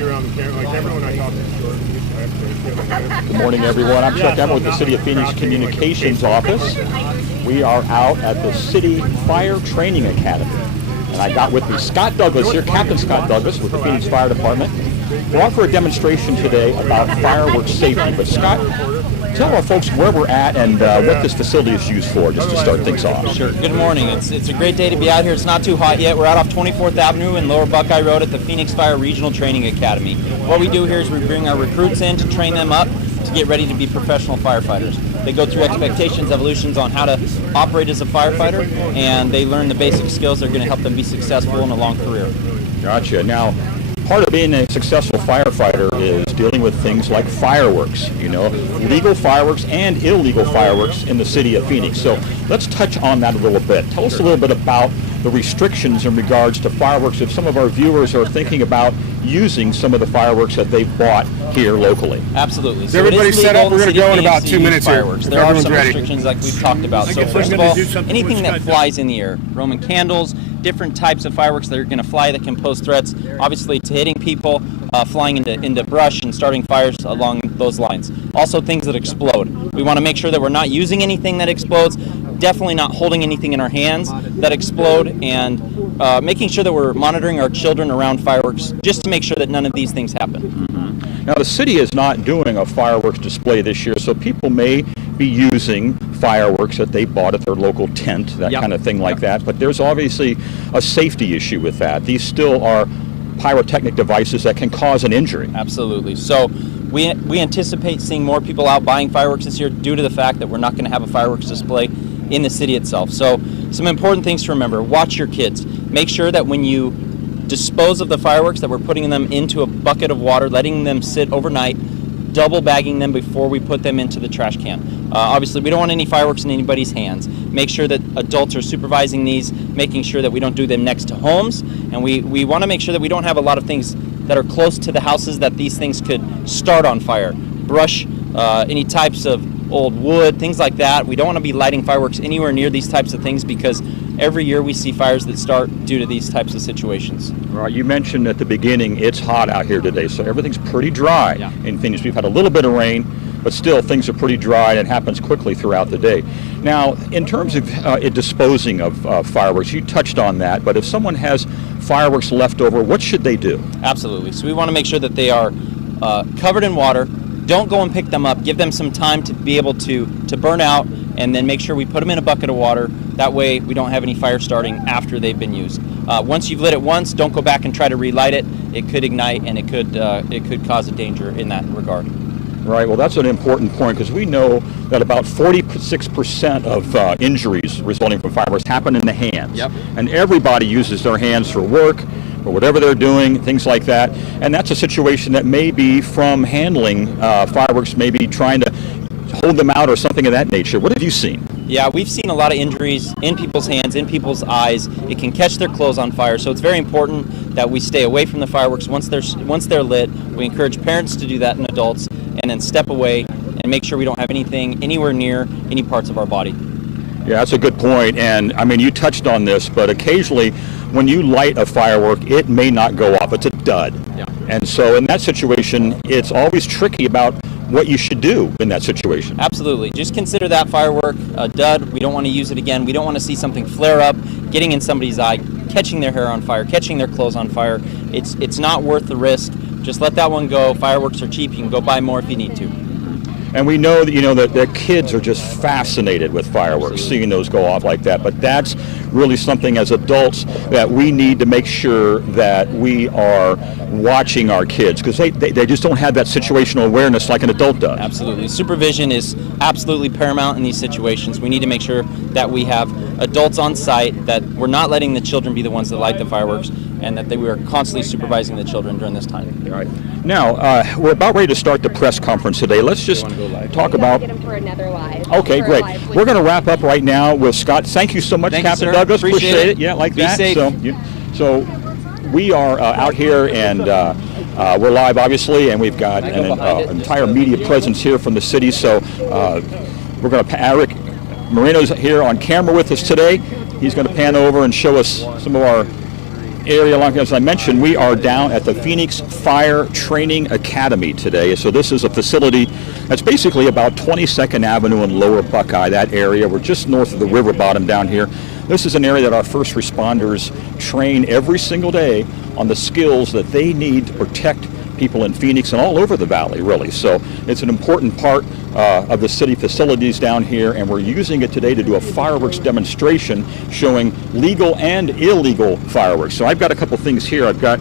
you around the camera. Like everyone I talk to is short. Good morning, everyone. I'm Chuck Emmer with the City of Phoenix Communications Office. We are out at the City Fire Training Academy. And I got with me Scott Douglas here, Captain Scott Douglas with the Phoenix Fire Department. We're on for a demonstration today about fireworks safety. But Scott, tell our folks where we're at and what this facility is used for, just to start things off. Sure. Good morning. It's a great day to be out here. It's not too hot yet. We're out off 24th Avenue and Lower Buckeye Road at the Phoenix Fire Regional Training Academy. What we do here is we bring our recruits in to train them up to get ready to be professional firefighters. They go through expectations, evolutions on how to operate as a firefighter, and they learn the basic skills that are going to help them be successful in a long career. Gotcha. Now, part of being a successful firefighter is dealing with things like fireworks, legal fireworks and illegal fireworks in the city of Phoenix. So let's touch on that a little bit. Tell us a little bit about the restrictions in regards to fireworks if some of our viewers are thinking about using some of the fireworks that they've bought here locally. Absolutely. So everybody set up? We're going to go in about 2 minutes here. There are some restrictions like we've talked about. So first of all, anything that flies in the air, Roman candles, different types of fireworks that are going to fly that can pose threats, obviously to hitting people, flying into brush and starting fires along those lines. Also things that explode. We want to make sure that we're not using anything that explodes, definitely not holding anything in our hands that explode, and making sure that we're monitoring our children around fireworks just to make sure that none of these things happen. Mm-hmm. Now the city is not doing a fireworks display this year, so people may be using fireworks that they bought at their local tent, that kind of thing like that, but there's obviously a safety issue with that. These still are pyrotechnic devices that can cause an injury. Absolutely. So we anticipate seeing more people out buying fireworks this year due to the fact that we're not going to have a fireworks display in the city itself. So some important things to remember. Watch your kids. Make sure that when you dispose of the fireworks that we're putting them into a bucket of water, letting them sit overnight, double bagging them before we put them into the trash can. Obviously, we don't want any fireworks in anybody's hands. Make sure that adults are supervising these, making sure that we don't do them next to homes, and we want to make sure that we don't have a lot of things that are close to the houses that these things could start on fire. Brush, any types of old wood, things like that. We don't want to be lighting fireworks anywhere near these types of things because every year we see fires that start due to these types of situations. All right, you mentioned at the beginning it's hot out here today, so everything's pretty dry in Phoenix. We've had a little bit of rain, but still things are pretty dry and it happens quickly throughout the day. Now, in terms of disposing of fireworks, you touched on that, but if someone has fireworks left over, what should they do? Absolutely. So we want to make sure that they are covered in water. Don't go and pick them up. Give them some time to be able to burn out, and then make sure we put them in a bucket of water. That way we don't have any fire starting after they've been used. Once you've lit it once, don't go back and try to relight it. It could ignite, and it could cause a danger in that regard. Right, well that's an important point because we know that about 46% of injuries resulting from fireworks happen in the hands. Yep. And everybody uses their hands for work, or whatever they're doing, things like that. And that's a situation that may be from handling fireworks, maybe trying to hold them out or something of that nature. What have you seen? Yeah, we've seen a lot of injuries in people's hands, in people's eyes. It can catch their clothes on fire, so it's very important that we stay away from the fireworks once they're lit. We encourage parents to do that and adults, and then step away and make sure we don't have anything anywhere near any parts of our body. Yeah, that's a good point. And I mean, you touched on this, but occasionally when you light a firework, it may not go off. It's a dud. Yeah. And so in that situation, it's always tricky about what you should do in that situation. Absolutely. Just consider that firework a dud. We don't want to use it again. We don't want to see something flare up, getting in somebody's eye, catching their hair on fire, catching their clothes on fire. It's not worth the risk. Just let that one go. Fireworks are cheap. You can go buy more if you need to. And we know that that kids are just fascinated with fireworks, seeing those go off like that. But that's really something as adults that we need to make sure that we are watching our kids, because they just don't have that situational awareness like an adult does. Absolutely. Supervision is absolutely paramount in these situations. We need to make sure that we have adults on site, that we're not letting the children be the ones that light the fireworks, and that we are constantly supervising the children during this time. All right. Now, we're about ready to start the press conference today. Let's just talk about... Okay, great. We're going to wrap up right now with Scott. Thank you so much, Captain Douglas. Appreciate it. Yeah, like that. Be safe. So we are out here, and we're live, obviously, and we've got an entire media presence here from the city. So we're going to... Eric Moreno's here on camera with us today. He's going to pan over and show us some of our area along here. As I mentioned, we are down at the Phoenix Fire Training Academy today. So this is a facility that's basically about 22nd Avenue and Lower Buckeye, that area. We're just north of the river bottom down here. This is an area that our first responders train every single day on the skills that they need to protect people in Phoenix and all over the valley, really. So it's an important part of the city facilities down here, and we're using it today to do a fireworks demonstration showing legal and illegal fireworks. So I've got a couple things here. I've got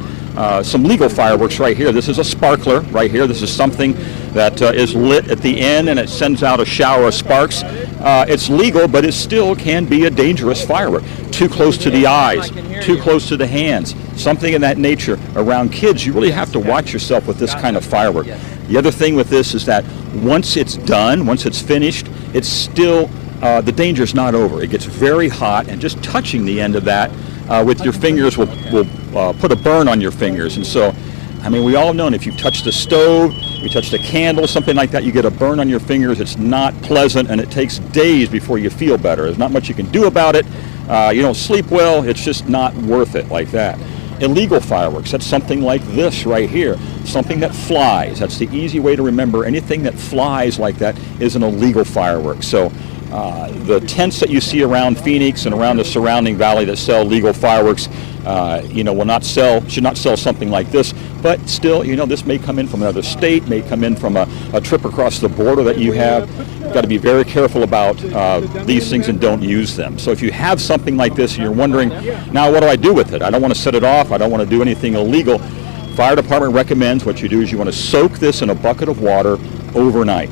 some legal fireworks right here. This is a sparkler right here. This is something that is lit at the end and it sends out a shower of sparks. It's legal, but it still can be a dangerous firework. Too close to the eyes, too close to the hands, something in that nature. Around kids, you really have to watch yourself with this kind of firework. The other thing with this is that once it's done, once it's finished, it's still, the danger's not over. It gets very hot, and just touching the end of that with your fingers will put a burn on your fingers. And so, I mean, we all know if you touch the stove, you touch the candle, something like that, you get a burn on your fingers. It's not pleasant, and it takes days before you feel better. There's not much you can do about it. You don't sleep well. It's just not worth it like that. Illegal fireworks, that's something like this right here, something that flies. That's the easy way to remember. Anything that flies like that is an illegal firework. So the tents that you see around Phoenix and around the surrounding valley that sell legal fireworks, will not sell, should not sell something like this. But still, this may come in from another state, may come in from a trip across the border that you have. You've got to be very careful about these things and don't use them. So if you have something like this and you're wondering, now what do I do with it? I don't want to set it off. I don't want to do anything illegal. Fire department recommends what you do is you want to soak this in a bucket of water overnight.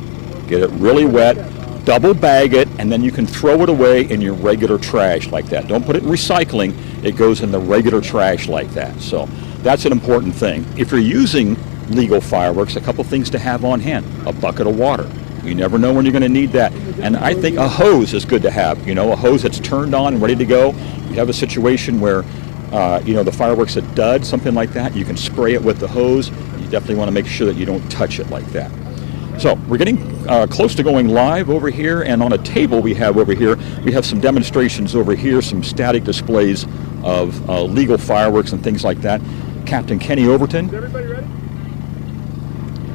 Get it really wet, double bag it, and then you can throw it away in your regular trash like that. Don't put it in recycling. It goes in the regular trash like that. So that's an important thing. If you're using legal fireworks, a couple things to have on hand. A bucket of water. You never know when you're going to need that. And I think a hose is good to have. A hose that's turned on and ready to go. You have a situation where, the fireworks at dud, something like that, you can spray it with the hose. You definitely want to make sure that you don't touch it like that. So we're getting close to going live over here, and on a table we have over here, we have some demonstrations over here, some static displays of legal fireworks and things like that. Captain Kenny Overton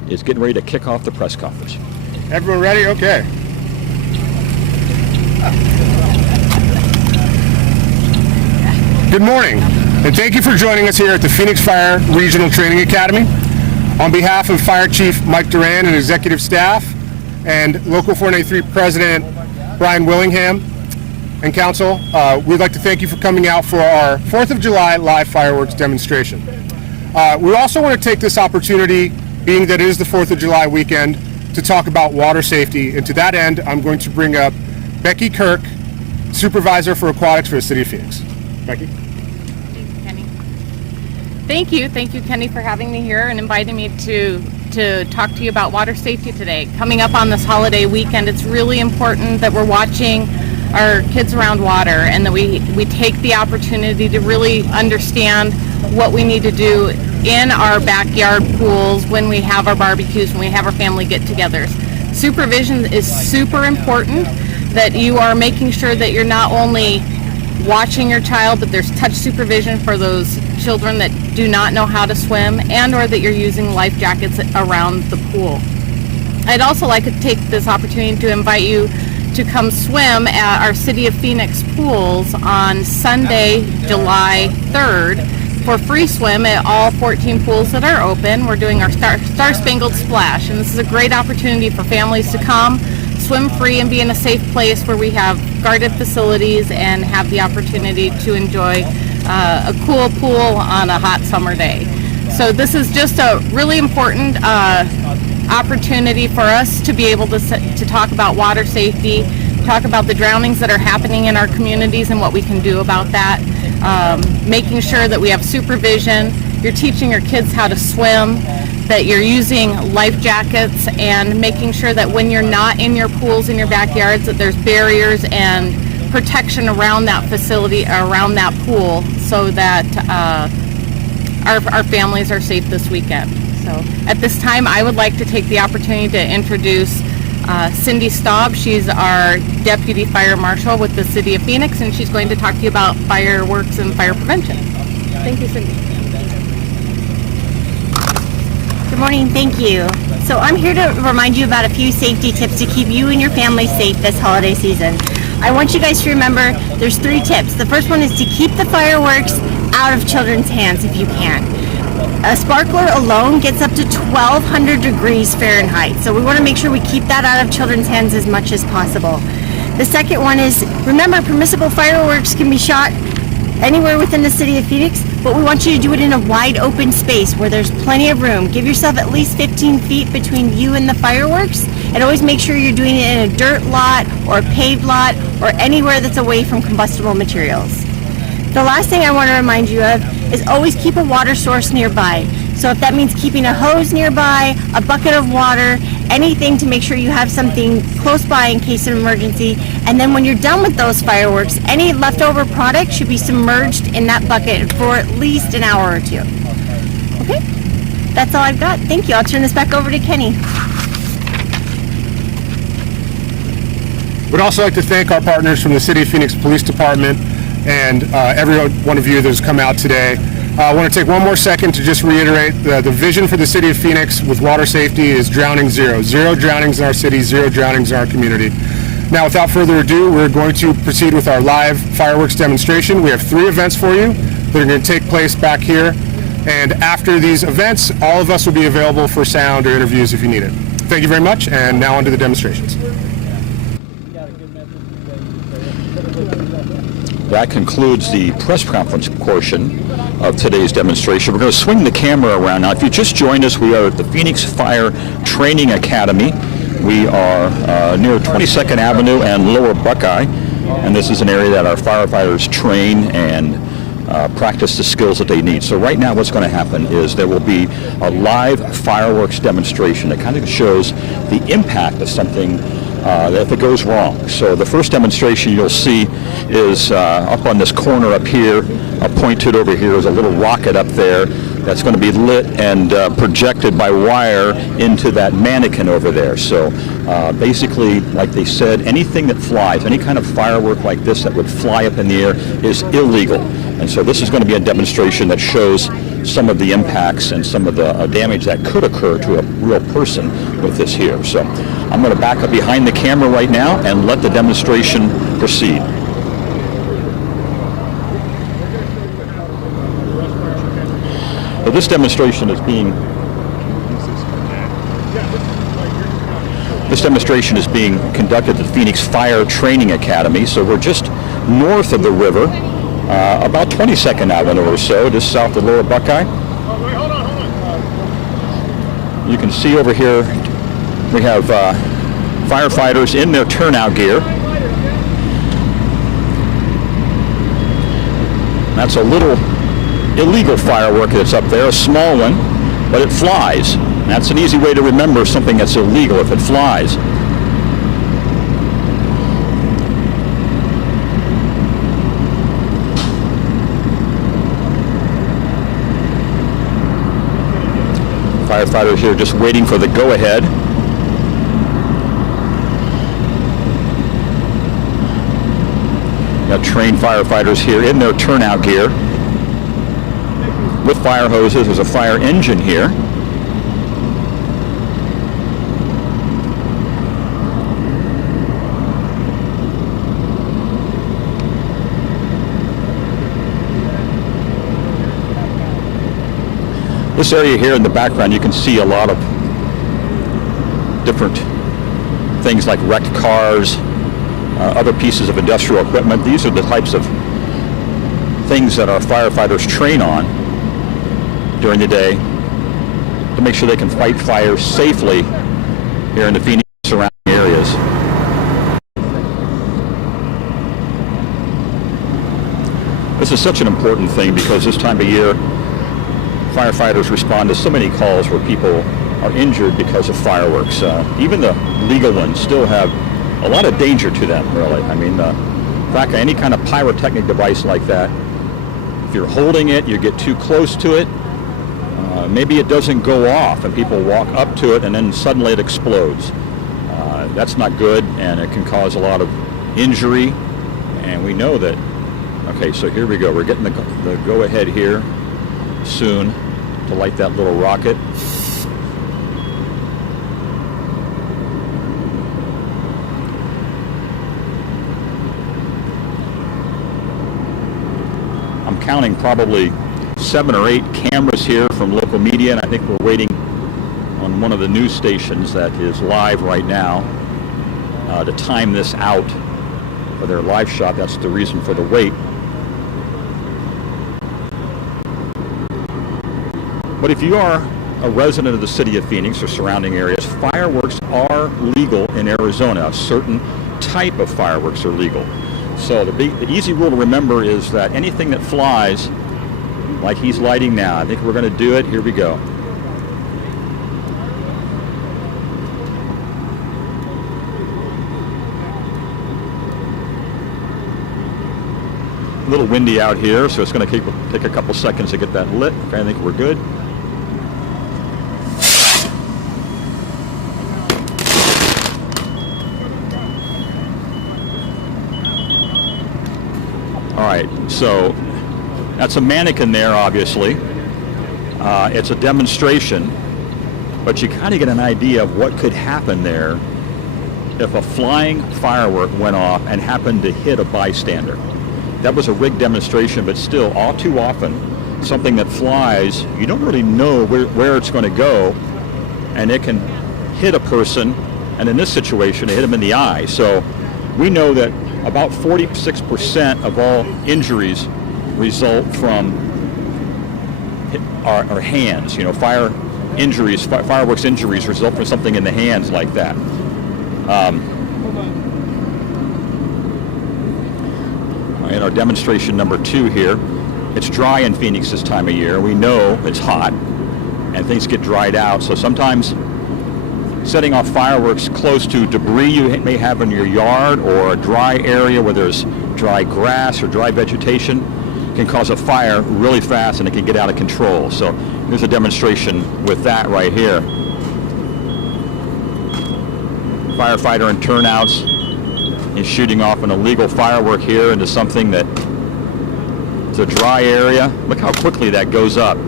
is getting ready to kick off the press conference. Everyone ready? Okay. Good morning, and thank you for joining us here at the Phoenix Fire Regional Training Academy. On behalf of Fire Chief Mike Duran and executive staff, and Local 493 President Brian Willingham and Council, we'd like to thank you for coming out for our 4th of July live fireworks demonstration. We also want to take this opportunity, being that it is the 4th of July weekend, to talk about water safety. And to that end, I'm going to bring up Becky Kirk, Supervisor for Aquatics for the City of Phoenix. Becky? Thank you, Kenny, for having me here and inviting me to talk to you about water safety today. Coming up on this holiday weekend, it's really important that we're watching our kids around water and that we take the opportunity to really understand what we need to do in our backyard pools when we have our barbecues, when we have our family get-togethers. Supervision is super important, that you are making sure that you're not only watching your child, but there's touch supervision for those children that do not know how to swim, and or that you're using life jackets around the pool. I'd also like to take this opportunity to invite you to come swim at our City of Phoenix pools on Sunday, July 3rd for free swim at all 14 pools that are open. We're doing our Star-Spangled Splash, and this is a great opportunity for families to come, swim free, and be in a safe place where we have guarded facilities and have the opportunity to enjoy a cool pool on a hot summer day. So this is just a really important opportunity for us to be able to talk about water safety, talk about the drownings that are happening in our communities and what we can do about that, making sure that we have supervision, you're teaching your kids how to swim, that you're using life jackets, and making sure that when you're not in your pools in your backyards that there's barriers and protection around that facility, around that pool, so that our families are safe this weekend. So at this time, I would like to take the opportunity to introduce Cindy Staub. She's our Deputy Fire Marshal with the City of Phoenix, and she's going to talk to you about fireworks and fire prevention. Thank you, Cindy. Good morning, thank you. So I'm here to remind you about a few safety tips to keep you and your family safe this holiday season. I want you guys to remember there's 3 tips. The first one is to keep the fireworks out of children's hands if you can. A sparkler alone gets up to 1,200 degrees Fahrenheit, so we want to make sure we keep that out of children's hands as much as possible. The second one is, remember, permissible fireworks can be shot anywhere within the city of Phoenix, but we want you to do it in a wide open space where there's plenty of room. Give yourself at least 15 feet between you and the fireworks, and always make sure you're doing it in a dirt lot or a paved lot or anywhere that's away from combustible materials. The last thing I want to remind you of is always keep a water source nearby. So if that means keeping a hose nearby, a bucket of water, anything to make sure you have something close by in case of emergency. And then when you're done with those fireworks, any leftover product should be submerged in that bucket for at least an hour or 2. Okay? That's all I've got. Thank you. I'll turn this back over to Kenny. We'd also like to thank our partners from the City of Phoenix Police Department and every one of you that has come out today. I want to take one more second to just reiterate the vision for the City of Phoenix with water safety is drowning zero. 0 drownings in our city, 0 drownings in our community. Now, without further ado, we're going to proceed with our live fireworks demonstration. We have 3 events for you that are going to take place back here. And after these events, all of us will be available for sound or interviews if you need it. Thank you very much, and now on to the demonstrations. That concludes the press conference portion of today's demonstration. We're going to swing the camera around now. If you just joined us, we are at the Phoenix Fire Training Academy. We are near 22nd Avenue and Lower Buckeye, and this is an area that our firefighters train and practice the skills that they need. So right now what's going to happen is there will be a live fireworks demonstration that kind of shows the impact of something if it goes wrong. So the first demonstration you'll see is up on this corner up here. I'll point to it over here. There's a little rocket up there that's going to be lit and projected by wire into that mannequin over there. So basically, like they said, anything that flies, any kind of firework like this that would fly up in the air is illegal. And so this is going to be a demonstration that shows some of the impacts and some of the damage that could occur to a real person with this here. So I'm going to back up behind the camera right now and let the demonstration proceed. So this demonstration is being conducted at the Phoenix Fire Training Academy. So we're just north of the river, about 22nd Avenue or so, just south of Lower Buckeye. You can see over here we have firefighters in their turnout gear. That's a little illegal firework that's up there, a small one, but it flies. That's an easy way to remember something that's illegal if it flies. Firefighters here just waiting for the go-ahead. Got trained firefighters here in their turnout gear with fire hoses. There's a fire engine here. This area here in the background, you can see a lot of different things like wrecked cars, other pieces of industrial equipment. These are the types of things that our firefighters train on during the day to make sure they can fight fires safely here in the Phoenix surrounding areas. This is such an important thing because this time of year, firefighters respond to so many calls where people are injured because of fireworks. Even the legal ones still have a lot of danger to them, really. I mean, in fact, any kind of pyrotechnic device like that, if you're holding it, you get too close to it, maybe it doesn't go off and people walk up to it and then suddenly it explodes. That's not good, and it can cause a lot of injury, and we know that Okay, so here we go. We're getting the go-ahead here soon to light that little rocket. I'm counting probably 7 or 8 cameras here from local media, and I think we're waiting on one of the news stations that is live right now to time this out for their live shot. That's the reason for the wait. But if you are a resident of the city of Phoenix or surrounding areas, fireworks are legal in Arizona. A certain type of fireworks are legal. So the easy rule to remember is that anything that flies, like he's lighting now, I think we're going to do it. Here we go. A little windy out here, so it's going to take a couple seconds to get that lit. Okay, I think we're good. All right, so that's a mannequin there, obviously. It's a demonstration, but you kind of get an idea of what could happen there if a flying firework went off and happened to hit a bystander. That was a rigged demonstration, but still, all too often, something that flies, you don't really know where it's going to go, and it can hit a person, and in this situation, it hit him in the eye. So we know that about 46% of all injuries result from our hands. You know, fireworks injuries result from something in the hands like that. In our demonstration number 2 here, it's dry in Phoenix this time of year. We know it's hot and things get dried out. So sometimes setting off fireworks close to debris you may have in your yard or a dry area where there's dry grass or dry vegetation can cause a fire really fast, and it can get out of control. So here's a demonstration with that right here. Firefighter in turnouts is shooting off an illegal firework here into something that is a dry area. Look how quickly that goes up. I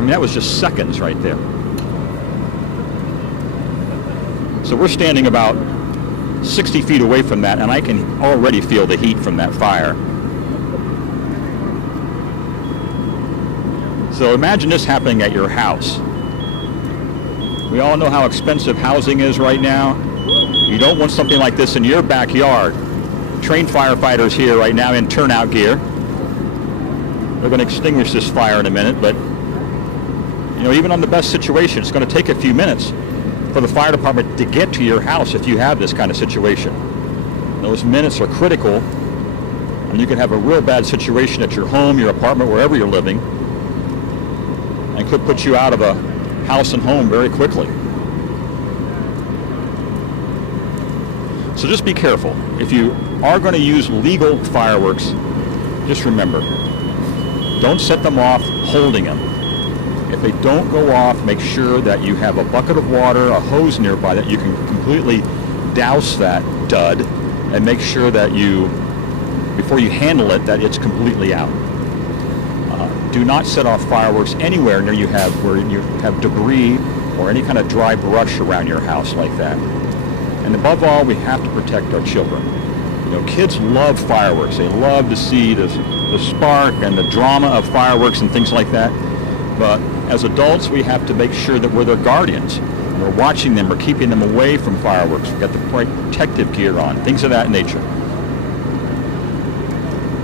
mean, that was just seconds right there. So we're standing about 60 feet away from that, and I can already feel the heat from that fire. So imagine this happening at your house. We all know how expensive housing is right now. You don't want something like this in your backyard. Trained firefighters here right now in turnout gear. They're going to extinguish this fire in a minute, but you know, even on the best situation, it's going to take a few minutes for the fire department to get to your house if you have this kind of situation. Those minutes are critical, and you can have a real bad situation at your home, your apartment, wherever you're living, and could put you out of a house and home very quickly. So just be careful. If you are going to use legal fireworks, just remember, don't set them off holding them. If they don't go off, make sure that you have a bucket of water, a hose nearby that you can completely douse that dud, and make sure that you, before you handle it, that it's completely out. Do not set off fireworks anywhere where you have debris or any kind of dry brush around your house like that. And above all, we have to protect our children. You know, kids love fireworks. They love to see the spark and the drama of fireworks and things like that. But as adults, we have to make sure that we're their guardians. We're watching them, we're keeping them away from fireworks. We've got the protective gear on, things of that nature.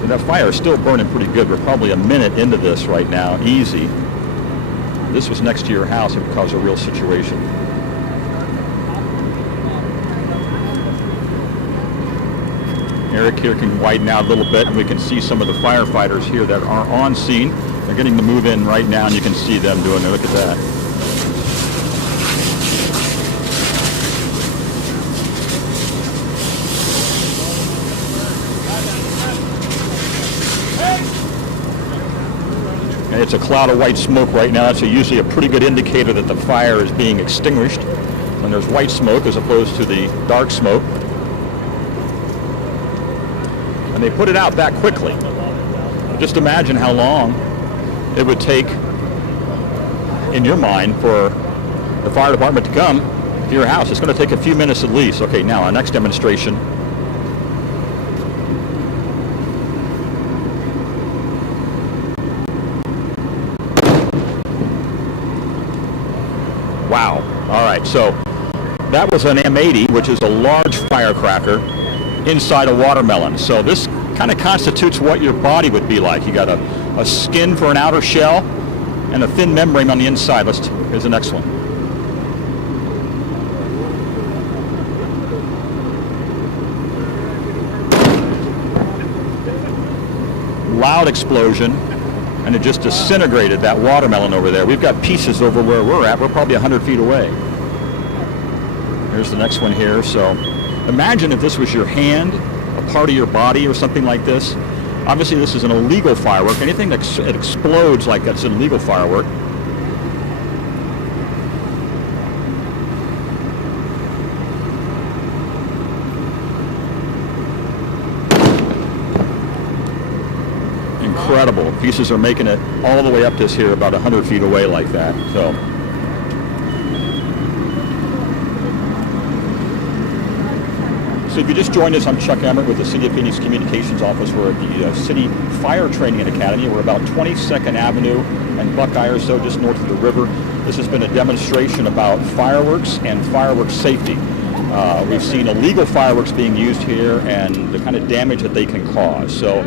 And that fire is still burning pretty good. We're probably a minute into this right now, easy. If this was next to your house, it would cause a real situation. Eric here can widen out a little bit, and we can see some of the firefighters here that are on scene. They're getting the move in right now, and you can see them doing it. Look at that. And it's a cloud of white smoke right now. That's usually a pretty good indicator that the fire is being extinguished. And there's white smoke as opposed to the dark smoke. and they put it out that quickly. Just imagine how long it would take, in your mind, for the fire department to come to your house. It's going to take a few minutes at least. Okay, now our next demonstration. Wow. All right, so that was an M80, which is a large firecracker inside a watermelon. So this kind of constitutes what your body would be like. You got a skin for an outer shell and a thin membrane on the inside. Here's the next one. Loud explosion, and it just disintegrated that watermelon over there. We've got pieces over where we're at. We're probably 100 feet away. Here's the next one here. So imagine if this was your hand, a part of your body or something like this. Obviously this is an illegal firework. Anything that explodes like that's an illegal firework. Incredible. Pieces are making it all the way up this here about 100 feet away like that. So if you just joined us, I'm Chuck Emmert with the City of Phoenix Communications Office. We're at the City Fire Training Academy. We're about 22nd Avenue and Buckeye or so, just north of the river. This has been a demonstration about fireworks and fireworks safety. We've seen illegal fireworks being used here and the kind of damage that they can cause. So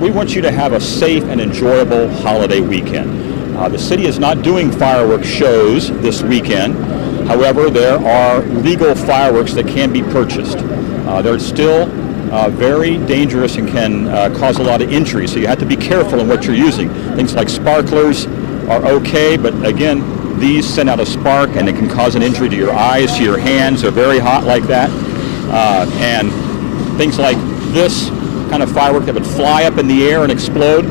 we want you to have a safe and enjoyable holiday weekend. The city is not doing fireworks shows this weekend. However, there are legal fireworks that can be purchased. They're still very dangerous and can cause a lot of injury, so you have to be careful in what you're using. Things like sparklers are okay, but again, these send out a spark and it can cause an injury to your eyes, to your hands. They're very hot like that. And things like this kind of firework that would fly up in the air and explode,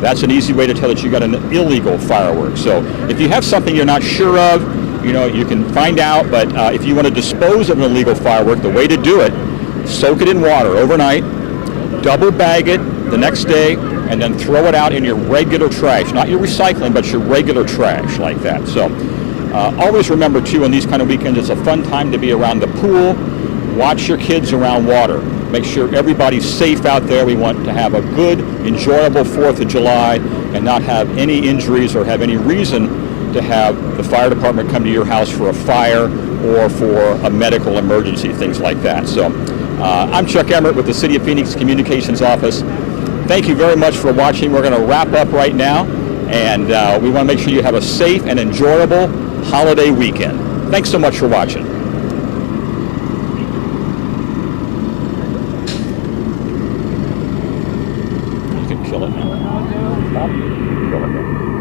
that's an easy way to tell that you got an illegal firework. So if you have something you're not sure of, you can find out, but if you want to dispose of an illegal firework, the way to do it, soak it in water overnight, double bag it the next day, and then throw it out in your regular trash. Not your recycling, but your regular trash like that. So always remember, too, on these kind of weekends, it's a fun time to be around the pool. Watch your kids around water. Make sure everybody's safe out there. We want to have a good, enjoyable 4th of July and not have any injuries or have any reason to have the fire department come to your house for a fire or for a medical emergency, things like that. So I'm Chuck Emmert with the City of Phoenix Communications Office. Thank you very much for watching. We're going to wrap up right now, and we want to make sure you have a safe and enjoyable holiday weekend. Thanks so much for watching. You can kill it now. Kill it now.